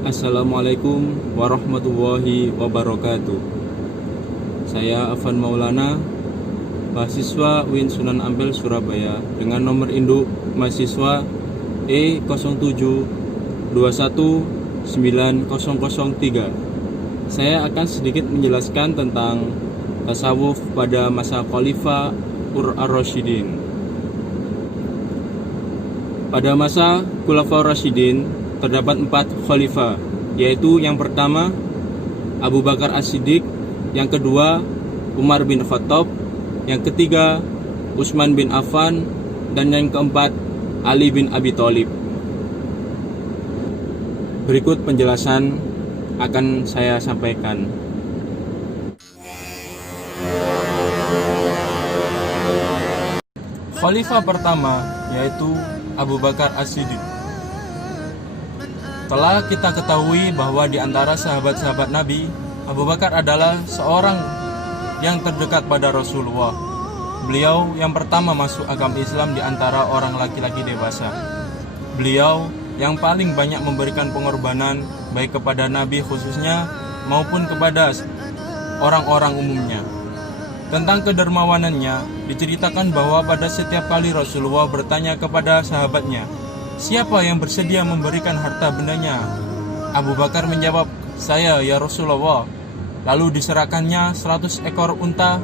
Assalamualaikum warahmatullahi wabarakatuh. Saya Afan Maulana, mahasiswa UIN Sunan Ampel Surabaya dengan nomor induk mahasiswa E0712190003. Saya akan sedikit menjelaskan tentang tasawuf pada masa Khalifah Ar-Rasyidin. Pada masa Khulafaur Rasyidin terdapat 4 khalifah, yaitu yang pertama Abu Bakar As-Siddiq, yang kedua Umar bin Khattab, yang ketiga Utsman bin Affan, dan yang keempat Ali bin Abi Thalib. Berikut penjelasan akan saya sampaikan. Khalifah pertama yaitu Abu Bakar As-Siddiq. Telah kita ketahui bahwa di antara sahabat-sahabat Nabi, Abu Bakar adalah seorang yang terdekat pada Rasulullah. Beliau yang pertama masuk agama Islam di antara orang laki-laki dewasa. Beliau yang paling banyak memberikan pengorbanan baik kepada Nabi khususnya maupun kepada orang-orang umumnya. Tentang kedermawanannya, diceritakan bahwa pada setiap kali Rasulullah bertanya kepada sahabatnya, "Siapa yang bersedia memberikan harta bendanya?" Abu Bakar menjawab, "Saya ya Rasulullah." Lalu diserahkannya 100 ekor unta,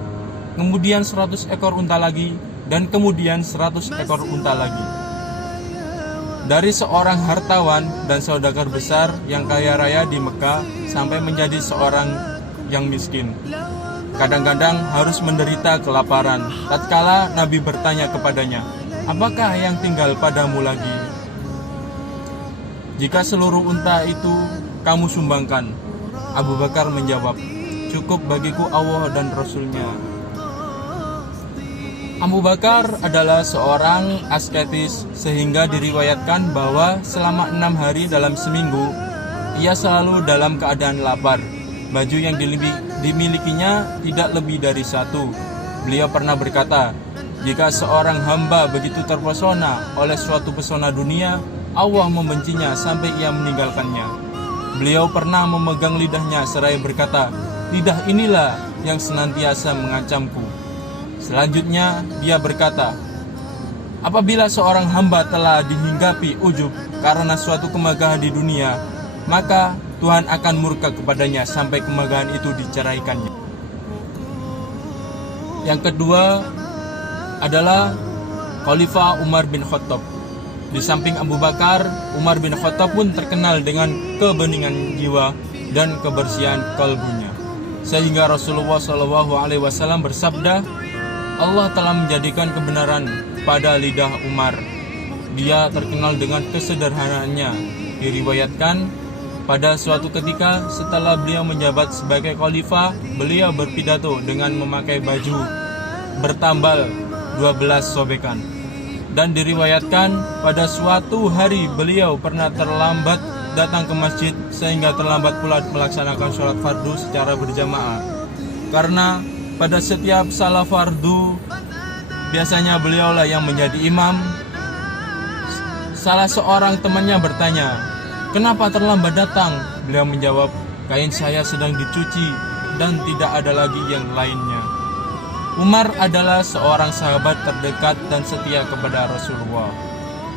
kemudian 100 ekor unta lagi, dan kemudian 100 ekor unta lagi. Dari seorang hartawan dan saudagar besar yang kaya raya di Mekah sampai menjadi seorang yang miskin. Kadang-kadang harus menderita kelaparan. Tatkala Nabi bertanya kepadanya, "Apakah yang tinggal padamu lagi?" "Jika seluruh unta itu kamu sumbangkan," Abu Bakar menjawab, "cukup bagiku Allah dan Rasulnya." Abu Bakar adalah seorang asketis sehingga diriwayatkan bahwa selama 6 hari dalam seminggu ia selalu dalam keadaan lapar. Baju yang dimilikinya tidak lebih dari 1. Beliau pernah berkata, "Jika seorang hamba begitu terpesona oleh suatu pesona dunia, Allah membencinya sampai ia meninggalkannya." Beliau pernah memegang lidahnya seraya berkata, "Lidah inilah yang senantiasa mengancamku." Selanjutnya dia berkata, "Apabila seorang hamba telah dihinggapi ujub karena suatu kemegahan di dunia, maka Tuhan akan murka kepadanya sampai kemegahan itu diceraikannya." Yang kedua adalah Khalifah Umar bin Khattab. Di samping Abu Bakar, Umar bin Khattab pun terkenal dengan kebeningan jiwa dan kebersihan kalbunya. Sehingga Rasulullah SAW bersabda, "Allah telah menjadikan kebenaran pada lidah Umar." Dia terkenal dengan kesederhanaannya. Diriwayatkan pada suatu ketika setelah beliau menjabat sebagai khalifah, beliau berpidato dengan memakai baju bertambal 12 sobekan. Dan diriwayatkan pada suatu hari beliau pernah terlambat datang ke masjid sehingga terlambat pula melaksanakan sholat fardu secara berjamaah. Karena pada setiap salat fardu biasanya beliaulah yang menjadi imam. Salah seorang temannya bertanya, "Kenapa terlambat datang?" Beliau menjawab, "Kain saya sedang dicuci dan tidak ada lagi yang lainnya." Umar adalah seorang sahabat terdekat dan setia kepada Rasulullah.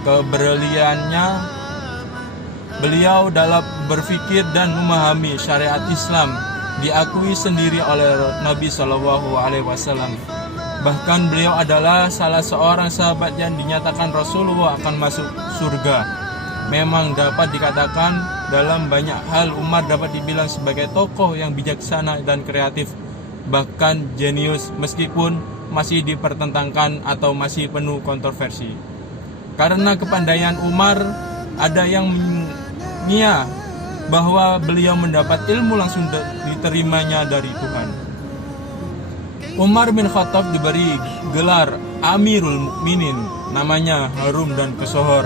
Keberliannya beliau dalam berfikir dan memahami syariat Islam diakui sendiri oleh Nabi SAW. Bahkan beliau adalah salah seorang sahabat yang dinyatakan Rasulullah akan masuk surga. Memang dapat dikatakan dalam banyak hal Umar dapat dibilang sebagai tokoh yang bijaksana dan kreatif, bahkan jenius, meskipun masih dipertentangkan atau masih penuh kontroversi. Karena kepandaian Umar, ada yang mengira bahwa beliau mendapat ilmu langsung diterimanya dari Tuhan. Umar bin Khattab diberi gelar Amirul Mukminin, namanya harum dan kesohor,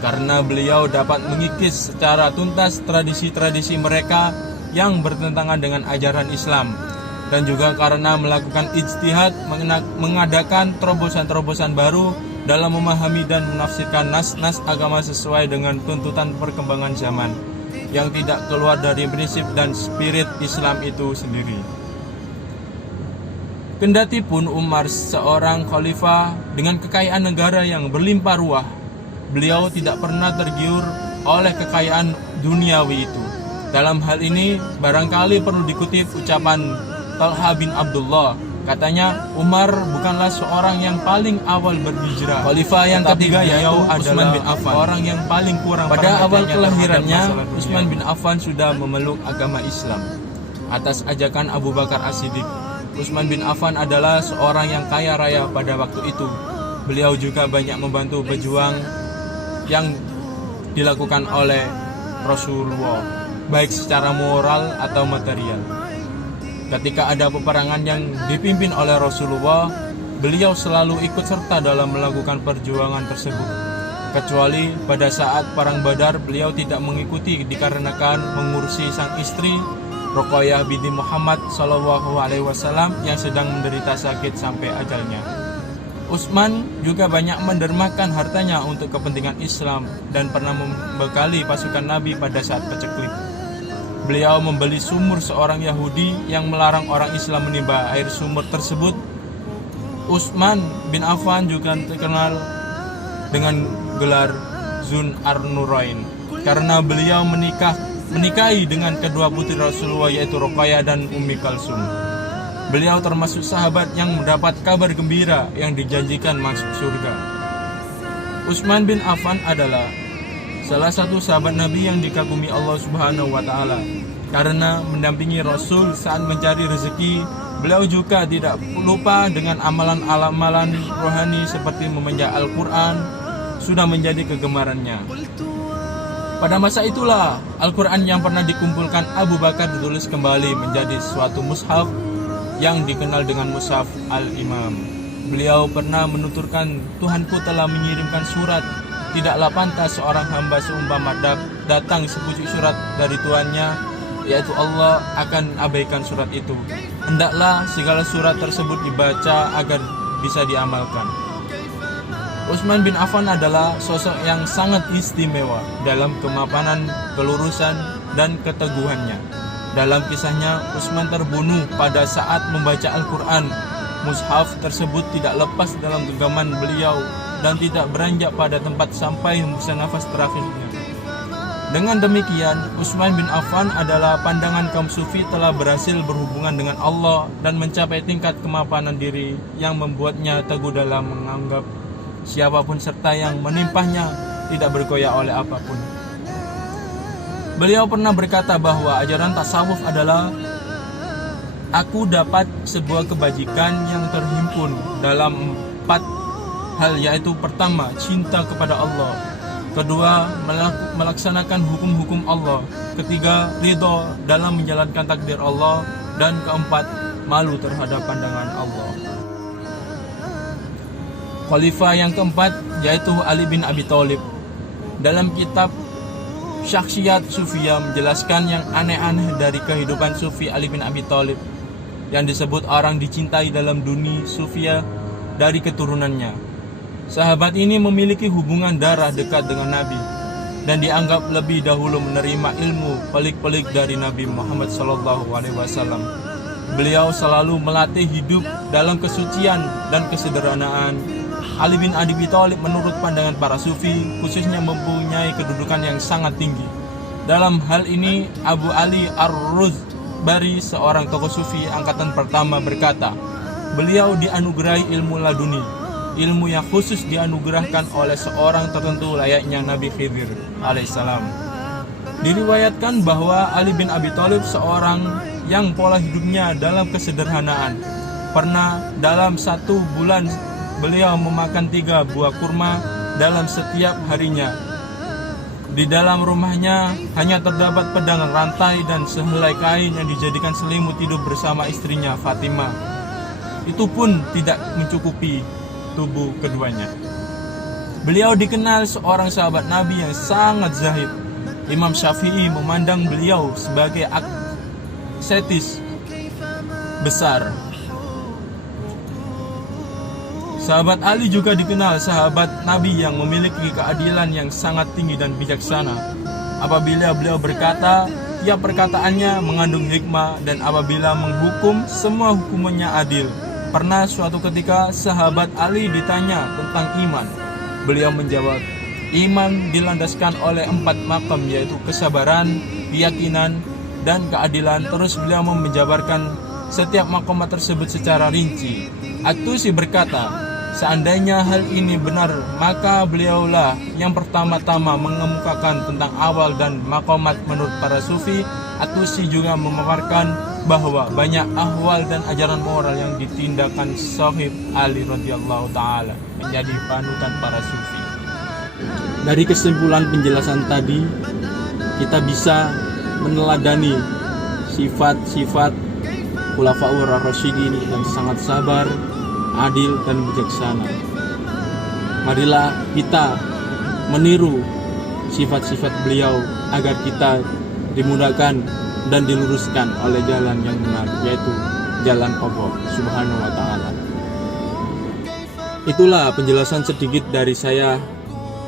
karena beliau dapat mengikis secara tuntas tradisi-tradisi mereka yang bertentangan dengan ajaran Islam, dan juga karena melakukan ijtihad mengadakan terobosan-terobosan baru dalam memahami dan menafsirkan nas-nas agama sesuai dengan tuntutan perkembangan zaman. yang tidak keluar dari prinsip dan spirit Islam itu sendiri. Kendati pun Umar seorang khalifah dengan kekayaan negara yang berlimpah ruah, beliau tidak pernah tergiur oleh kekayaan duniawi itu. Dalam hal ini barangkali perlu dikutip ucapan Talha bin Abdullah. Katanya, Umar bukanlah seorang yang paling awal berhijrah. Khalifah yang ketiga yaitu Utsman bin Affan, orang yang paling kurang. Pada awal kelahirannya, Utsman bin Affan sudah memeluk agama Islam atas ajakan Abu Bakar As-Siddiq. Utsman bin Affan adalah seorang yang kaya raya pada waktu itu. Beliau juga banyak membantu pejuang yang dilakukan oleh Rasulullah, baik secara moral atau material. Ketika ada peperangan yang dipimpin oleh Rasulullah, beliau selalu ikut serta dalam melakukan perjuangan tersebut. Kecuali pada saat perang Badar, beliau tidak mengikuti dikarenakan mengurusi sang istri Ruqayyah binti Muhammad SAW yang sedang menderita sakit sampai ajalnya. Utsman juga banyak mendermakan hartanya untuk kepentingan Islam dan pernah membekali pasukan Nabi pada saat paceklik. Beliau membeli sumur seorang Yahudi yang melarang orang Islam menimba air sumur tersebut. Utsman bin Affan juga terkenal dengan gelar Zun Ar-Nurain karena beliau menikahi dengan kedua putri Rasulullah yaitu Ruqayyah dan Ummi Kalsum. Beliau termasuk sahabat yang mendapat kabar gembira yang dijanjikan masuk surga. Utsman bin Affan adalah salah satu sahabat Nabi yang dikagumi Allah Subhanahu wa taala. Karena mendampingi Rasul saat mencari rezeki, beliau juga tidak lupa dengan amalan-amalan rohani seperti membaca Al-Qur'an sudah menjadi kegemarannya. Pada masa itulah Al-Qur'an yang pernah dikumpulkan Abu Bakar ditulis kembali menjadi suatu mushaf yang dikenal dengan Mushaf Al-Imam. Beliau pernah menuturkan, Tuhanku telah mengirimkan surat. Tidaklah pantas seorang hamba seumpama datang sepucuk surat dari Tuhannya, yaitu Allah, akan abaikan surat itu. Hendaklah segala surat tersebut dibaca agar bisa diamalkan. Utsman bin Affan adalah sosok yang sangat istimewa dalam kemapanan, kelurusan, dan keteguhannya. Dalam kisahnya, Utsman terbunuh pada saat membaca Al-Quran. Mushaf tersebut tidak lepas dalam genggaman beliau dan tidak beranjak pada tempat sampai hembusan nafas terakhirnya. Dengan demikian, Utsman bin Affan adalah pandangan kaum sufi telah berhasil berhubungan dengan Allah dan mencapai tingkat kemapanan diri yang membuatnya teguh dalam menganggap siapapun serta yang menimpahnya tidak bergoyah oleh apapun. Beliau pernah berkata bahwa ajaran tasawuf adalah aku dapat sebuah kebajikan yang terhimpun dalam 4 hal, yaitu pertama, cinta kepada Allah, kedua, melaksanakan hukum-hukum Allah, ketiga, ridho dalam menjalankan takdir Allah, dan keempat, malu terhadap pandangan Allah. Khalifah yang keempat yaitu Ali bin Abi Thalib. Dalam kitab Syakhsiyat Sufiyah menjelaskan yang aneh-aneh dari kehidupan Sufi Ali bin Abi Thalib yang disebut orang dicintai dalam dunia Sufiyah dari keturunannya. Sahabat ini memiliki hubungan darah dekat dengan Nabi dan dianggap lebih dahulu menerima ilmu pelik-pelik dari Nabi Muhammad SAW. Beliau selalu melatih hidup dalam kesucian dan kesederhanaan. Ali bin Abi Thalib menurut pandangan para sufi khususnya mempunyai kedudukan yang sangat tinggi. Dalam hal ini Abu Ali Ar-Ruzbari, seorang tokoh sufi angkatan pertama, berkata, beliau dianugerahi ilmu laduni, ilmu yang khusus dianugerahkan oleh seorang tertentu layaknya Nabi Khidir alaihissalam. Diriwayatkan bahwa Ali bin Abi Thalib seorang yang pola hidupnya dalam kesederhanaan. Pernah dalam 1 bulan beliau memakan 3 buah kurma dalam setiap harinya. Di dalam rumahnya hanya terdapat pedang rantai dan sehelai kain yang dijadikan selimut tidur bersama istrinya Fatimah. Itu pun tidak mencukupi tubuh keduanya. Beliau dikenal seorang sahabat Nabi yang sangat zahid. Imam Syafi'i memandang beliau sebagai ascetis besar. Sahabat Ali juga dikenal sahabat Nabi yang memiliki keadilan yang sangat tinggi dan bijaksana. Apabila beliau berkata, tiap perkataannya mengandung hikmah, dan apabila menghukum, semua hukumannya adil. Pernah suatu ketika sahabat Ali ditanya tentang iman. Beliau menjawab, iman dilandaskan oleh 4 makam, yaitu kesabaran, keyakinan, dan keadilan. Terus beliau menjabarkan setiap makam tersebut secara rinci. At-Tusi berkata, seandainya hal ini benar, maka beliaulah yang pertama-tama mengemukakan tentang awal dan makomat menurut para sufi. At-Tusi juga memaparkan bahwa banyak ahwal dan ajaran moral yang ditindakkan Sahib Ali radhiyallahu ta'ala menjadi panutan para sufi. Dari kesimpulan penjelasan tadi, kita bisa meneladani sifat-sifat Khulafaur Ar-Rasyidin yang sangat sabar, adil, dan bijaksana. Marilah kita meniru sifat-sifat beliau agar kita dimudahkan dan diluruskan oleh jalan yang benar, yaitu jalan Allah Subhanahu wa ta'ala. Itulah penjelasan sedikit dari saya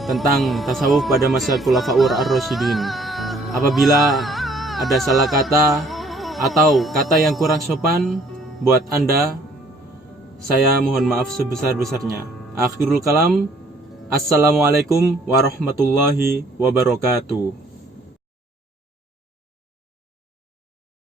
tentang tasawuf pada masa Khulafaur Ar-Rasyidin. Apabila ada salah kata atau kata yang kurang sopan buat Anda, saya mohon maaf sebesar-besarnya. Akhirul kalam, assalamualaikum warahmatullahi wabarakatuh.